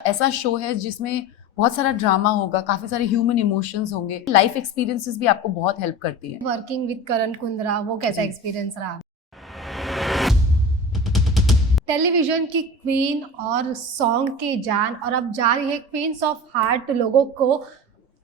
ऐसा शो है जिसमें बहुत सारा ड्रामा होगा, काफी सारे ह्यूमन इमोशंस होंगे, लाइफ एक्सपीरियंसेस भी आपको बहुत हेल्प करती है। वर्किंग विद करण कुंद्रा, वो कैसा एक्सपीरियंस रहा? टेलीविजन की क्वीन और सॉन्ग की जान, और अब जा रही है क्वींस ऑफ हार्ट लोगों को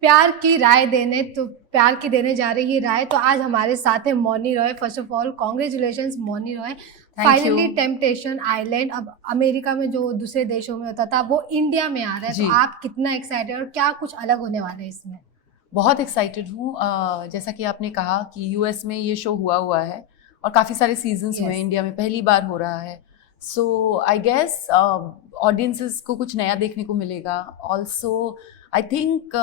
प्यार की राय देने, तो प्यार की देने जा रही है राय। तो आज हमारे साथ है Mouni Roy. First of all congratulations Mouni Roy, finally Temptation Island अब अमेरिका में जो दूसरे देशों में होता था वो इंडिया में आ रहा है। तो आप कितना एक्साइटेड और क्या कुछ अलग होने वाला है इसमें? बहुत एक्साइटेड हूँ। जैसा कि आपने कहा कि यूएस में ये शो हुआ है और काफ़ी सारे सीजन्स हुए, इंडिया में पहली बार हो रहा है। सो आई गेस ऑडियंसेस को कुछ नया देखने को मिलेगा। ऑल्सो आई थिंक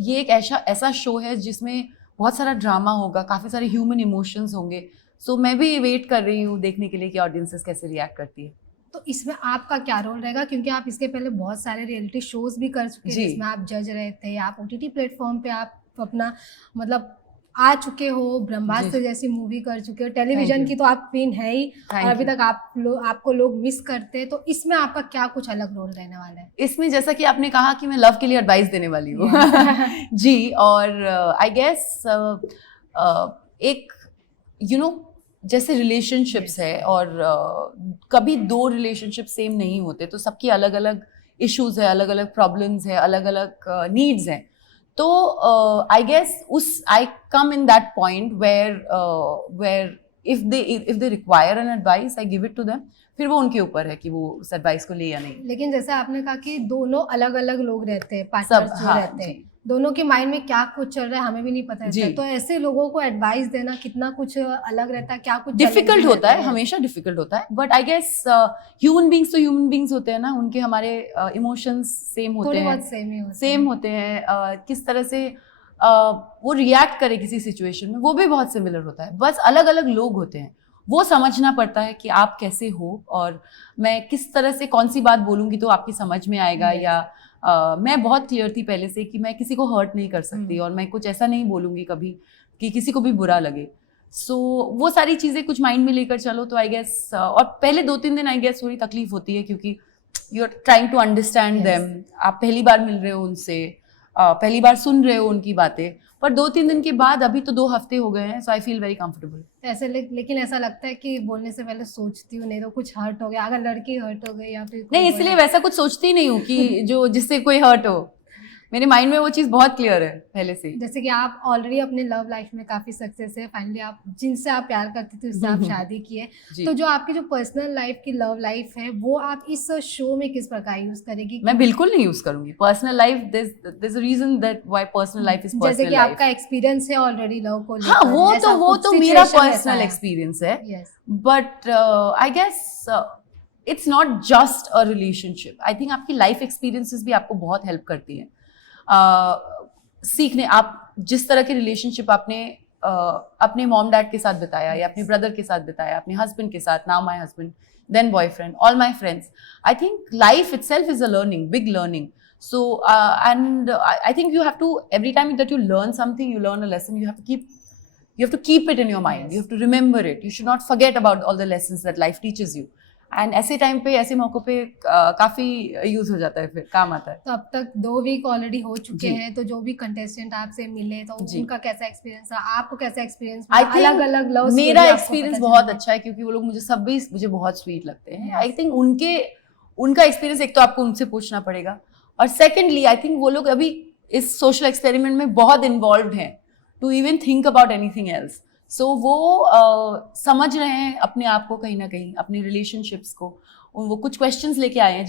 ये एक ऐसा शो है जिसमें बहुत सारा ड्रामा होगा, काफ़ी सारे ह्यूमन इमोशंस होंगे। सो मैं भी वेट कर रही हूँ देखने के लिए कि ऑडियंसेस कैसे रिएक्ट करती है। तो इसमें आपका क्या रोल रहेगा, क्योंकि आप इसके पहले बहुत सारे रियलिटी शोज भी कर चुके हैं जिसमें आप जज रहे थे, आप ओटीटी प्लेटफॉर्म पे आप अपना मतलब आ चुके हो, ब्रह्मास्त्र जैसी मूवी कर चुके हो, टेलीविजन की तो आप क्वीन है ही, और अभी तक आपको लोग मिस करते हैं। तो इसमें आपका क्या कुछ अलग रोल रहने वाला है? इसमें जैसा कि आपने कहा कि मैं लव के लिए एडवाइस देने वाली हूँ जी, और आई गेस एक जैसे रिलेशनशिप्स है, और कभी दो रिलेशनशिप सेम नहीं होते, तो सबकी अलग अलग इश्यूज है, अलग अलग प्रॉब्लम्स है, अलग अलग नीड्स हैं। तो I guess I come in that point where if they require an advice, I give it to them. फिर वो उनके ऊपर है कि वो उस एडवाइस को ले या नहीं। लेकिन जैसे आपने कहा कि दोनों अलग अलग लोग रहते हैं, पार्टनर्स जो रहते हैं, दोनों के माइंड में क्या कुछ चल रहा है हमें भी नहीं पता रहता। तो ऐसे लोगों को एडवाइस देना कितना कुछ अलग रहता है, क्या कुछ डिफिकल्ट होता है, हमेशा डिफिकल्ट होता है। But I guess human beings तो ह्यूमन बींग्स होते हैं ना, उनके हमारे इमोशंस सेम होते हैं, सेम होते हैं। किस तरह से वो रिएक्ट करे किसी सिचुएशन में, वो भी बहुत सिमिलर होता है। बस अलग अलग लोग होते हैं, वो समझना पड़ता है कि आप कैसे हो, और मैं किस तरह से कौन सी बात बोलूंगी तो आपकी समझ में आएगा। या मैं बहुत क्लियर थी पहले से कि मैं किसी को हर्ट नहीं कर सकती, और मैं कुछ ऐसा नहीं बोलूंगी कभी कि किसी को भी बुरा लगे। सो वो सारी चीज़ें कुछ माइंड में लेकर चलो। तो आई गेस और पहले 2-3 दिन आई गेस थोड़ी तकलीफ होती है, क्योंकि you are trying to understand them. आप पहली बार मिल रहे हो उनसे, पहली बार सुन रहे हो उनकी बातें। पर 2-3 दिन के बाद, अभी तो 2 हफ्ते हो गए हैं, सो आई फील वेरी कंफर्टेबल। ऐसे लेकिन ऐसा लगता है कि बोलने से पहले सोचती हूँ, नहीं तो कुछ हर्ट हो गया, अगर लड़की हर्ट हो गई या फिर नहीं, इसलिए वैसा कुछ सोचती नहीं हूँ कि जो जिससे कोई हर्ट हो। मेरे माइंड में वो चीज़ बहुत क्लियर है पहले से। जैसे कि आप ऑलरेडी अपने लव लाइफ में काफी सक्सेस है, फाइनली आप जिनसे आप प्यार करते थे उससे आप शादी की है। तो जो आपकी जो पर्सनल लाइफ की लव लाइफ है वो आप इस शो में किस प्रकार यूज करेगी? मैं बिल्कुल नहीं यूज करूंगी personal life. There is a reason that why personal life is personal life. जैसे कि आपका एक्सपीरियंस है ऑलरेडी लव को लेकर। हाँ, वो तो मेरा पर्सनल एक्सपीरियंस है। But I guess it's not just a relationship. I think आपकी लाइफ एक्सपीरियंसेस भी आपको बहुत हेल्प करती हैं सीखने। आप जिस तरह के रिलेशनशिप आपने अपने मॉम डैड के साथ बताया, या अपने ब्रदर के साथ बताया, अपने हस्बैंड के साथ, now my husband, then boyfriend, all my friends, I think life itself is a learning, big learning. So and I think you have to, every time that you learn something, you learn a lesson, you have to keep it in your mind. You have to remember it. You should not forget about all the lessons that life teaches you. And ऐसे time पे, ऐसे मौकों पे काफी use हो जाता है, फिर काम आता है। तो अब तक 2 वीक ऑलरेडी हो चुके हैं, तो जो भी कंटेस्टेंट आपसे मिले तो उनका कैसा एक्सपीरियंस रहा, आपको कैसा एक्सपीरियंस? अलग अलग लव, मेरा एक्सपीरियंस बहुत अच्छा है, क्योंकि वो लोग मुझे बहुत स्वीट लगते हैं। आई थिंक उनका एक्सपीरियंस एक तो आपको उनसे पूछना पड़ेगा, और सेकेंडली आई थिंक वो लोग अभी इस सोशल एक्सपेरिमेंट में बहुत इन्वॉल्व हैं to even think about anything else. So वो समझ रहे हैं अपने आप को, कहीं ना कहीं अपनी रिलेशनशिप्स को। वो कुछ क्वेश्चंस लेके आए हैं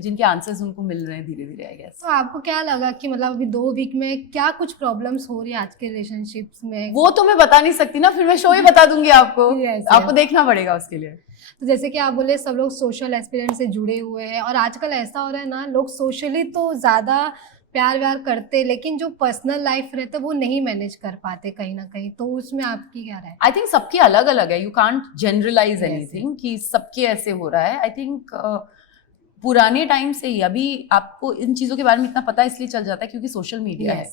जिनके आंसर्स उनको मिल रहे हैं धीरे धीरे, आई गेस। तो आपको क्या लगा कि मतलब अभी 2 वीक में क्या कुछ प्रॉब्लम्स हो रही है आज के रिलेशनशिप्स में? वो तो मैं बता नहीं सकती ना, फिर मैं शो ही बता दूंगी आपको। आपको देखना पड़ेगा उसके लिए। तो जैसे कि आप बोले सब लोग सोशल एक्सपीरियंस से जुड़े हुए हैं, और आजकल ऐसा हो रहा है ना, लोग सोशली तो ज्यादा प्यार व्यार करते, लेकिन जो पर्सनल लाइफ रहता है वो नहीं मैनेज कर पाते कहीं ना कहीं। तो उसमें आपकी क्या राय? आई थिंक सबकी अलग अलग है, यू कांट जनरलाइज एनीथिंग कि सबके ऐसे हो रहा है। आई थिंक पुराने टाइम से ही, अभी आपको इन चीजों के बारे में इतना पता इसलिए चल जाता है क्योंकि सोशल मीडिया है।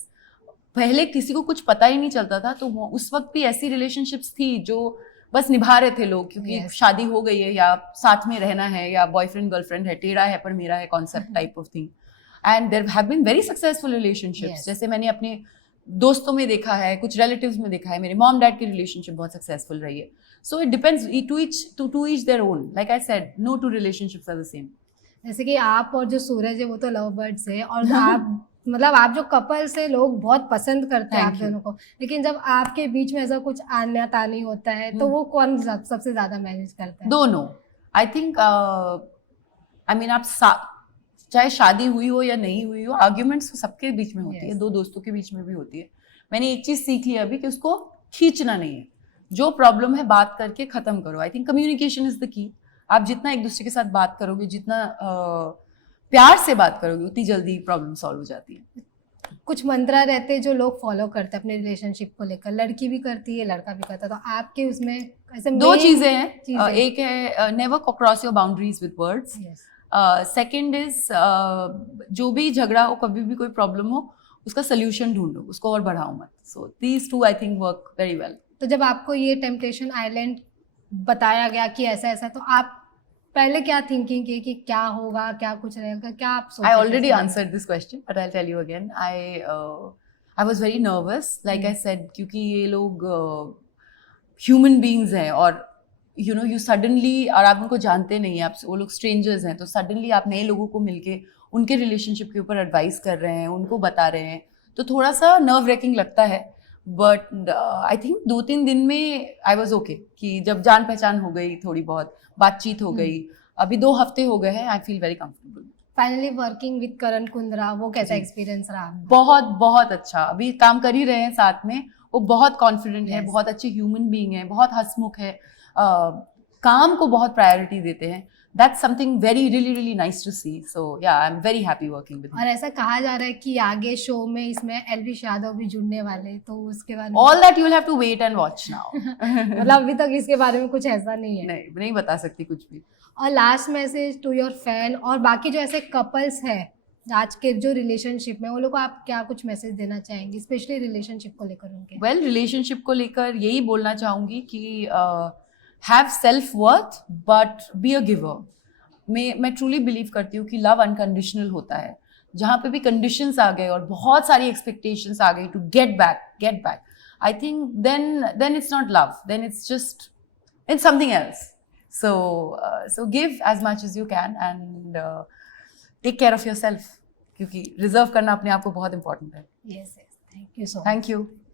पहले किसी को कुछ पता ही नहीं चलता था, तो उस वक्त भी ऐसी रिलेशनशिप्स थी जो बस निभा रहे थे लोग, क्योंकि Yes. शादी हो गई है या साथ में रहना है या बॉयफ्रेंड गर्लफ्रेंड है, टेढ़ा है पर मेरा है concept type of thing. And there have been very successful relationships. Yes. जैसे मैंने अपने दोस्तों में देखा है, कुछ रिलेटिव्स में देखा है, मेरे मॉम डैड की रिलेशनशिप बहुत सक्सेसफुल रही है. So it depends to each their own. Like I said, no two relationships are the same. जैसे कि आप और जो सूरज है वो तो लव बर्ड्स है, और आप मतलब आप जो कपल से लोग बहुत पसंद करते हैं आप Thank you. दोनों को, लेकिन जब आपके बीच में ऐसा कुछ आना तानी होता है तो वो कौन सबसे ज्यादा मैनेज करता है? दोनों. आई थिंक आई मीन आप चाहे शादी हुई हो या नहीं हुई हो, आर्ग्यूमेंट्स सबके बीच में होती है, Yes. दो दोस्तों के बीच में भी होती है. मैंने एक चीज सीख ली अभी कि उसको खींचना नहीं है. जो प्रॉब्लम है बात करके खत्म करो. I think communication is the key. आप जितना एक दूसरे के साथ बात करोगे, जितना प्यार से बात करोगे, उतनी जल्दी प्रॉब्लम सॉल्व हो जाती है. कुछ मंत्रा रहते हैं जो लोग फॉलो करते हैं अपने रिलेशनशिप को लेकर, लड़की भी करती है लड़का भी करता है, तो आपके उसमें ऐसे दो main चीजें हैं. चीजें? एक है never cross your boundaries with words. Yes. Second is जो भी झगड़ा हो, कभी भी कोई प्रॉब्लम हो, उसका सोल्यूशन ढूंढो, उसको और बढ़ाओ मत. So these two I think work very well. तो जब आपको ये टेम्पटेशन आइलैंड बताया गया कि ऐसा ऐसा, तो आप पहले क्या थिंकिंग की कि क्या होगा, क्या कुछ रहेगा, क्या आप सोचे? I already answered this question, but I'll tell you again. I was very nervous, like I said, क्योंकि ये लोग human beings हैं, और you know, you suddenly, और आप उनको जानते नहीं हैं, आप वो लोग strangers हैं, तो suddenly आप नए लोगों को मिलके उनके relationship के ऊपर advice कर रहे हैं, उनको बता रहे हैं, तो थोड़ा सा nerve wracking लगता है. बट आई थिंक 2-3 दिन में आई वॉज ओके, कि जब जान पहचान हो गई, थोड़ी बहुत बातचीत हो गई, अभी 2 हफ्ते हो गए हैं, I feel very comfortable. Finally working with Karan Kundra, वो कैसा एक्सपीरियंस रहा? बहुत बहुत अच्छा. अभी काम कर ही रहे हैं साथ में. वो बहुत कॉन्फिडेंट है, Yes. बहुत अच्छे ह्यूमन बीइंग है, बहुत हंसमुख है, काम को बहुत प्रायोरिटी देते हैं. That's something very really nice to see. So yeah, I'm very happy working with him. और ऐसा कहा जा रहा है कि आगे शो में इसमें एल्विश यादव भी जुड़ने वाले, तो उसके बारे में All that you will have to wait and watch now. मतलब अभी तक इसके बारे में कुछ ऐसा नहीं है? नहीं बता सकती कुछ भी. और last message to your fan और बाकी जो ऐसे कपल्स हैं आज के जो रिलेशनशिप में, वो लोग को आप क्या कुछ मैसेज देना चाहेंगे, स्पेशली रिलेशनशिप को लेकर उनके? Well, रिलेशनशिप को लेकर यही बोलना चाहूंगी कि have self worth but be a giver. मैं ट्रूली बिलीव करती हूँ कि लव अनकंडीशनल होता है. जहाँ पे भी कंडीशंस आ गए और बहुत सारी एक्सपेक्टेशंस आ गई to get back, I think then it's not love, then it's just it's something else. So give as much as you can and take care of yourself, क्योंकि रिजर्व करना अपने आप को बहुत इंपॉर्टेंट है. Yes, thank you so much. Thank you.